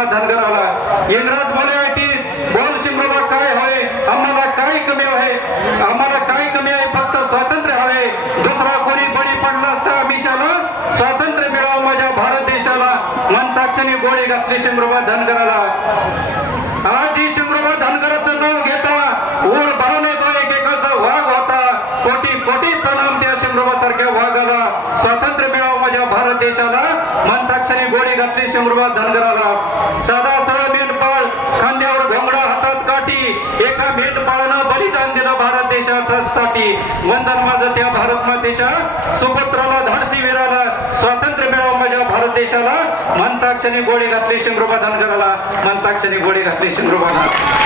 शिंगरोबा धनगराला इंग्रज बोले बोल शिंगरोबा काय हवे आम्हाला काय कमी आहे आम्हाला काय कमी आहे फक्त स्वातंत्र्य हवे दुसरा कोणी बळी पडला असता आम्हीच्याला स्वातंत्र्य मिळावं माझ्या भारत देशाला म्हणता क्षणी गोळी घातली शिंगरोबा धनगराला आज ही शिंगरोबा धनगराचं नाव घेता ऊर भरवणे तो एकेकाचा वाघ होता कोटी कोटी प्रणाम त्या शिंगरोबा सारख्या वाघाला स्वातंत्र्य मिळावं माझ्या भारत देशाला म्हणता क्षणी गोळी घातली शिंगरोबा धनगराला साधा सरळ मेंढपाळ खांद्यावर घोंगडा हातात काठी एका मेंढपाळानं बलिदान दिलं भारत देशासाठी वंदन माझं त्या भारत मातेच्या सुपुत्राला धाडसी वीराला स्वातंत्र्य मिळावं माझ्या भारत देशाला म्हणता क्षणी गोळी घातली शिंगरोबा धनगराला म्हणता क्षणी गोळी घातली शिंगरोबाला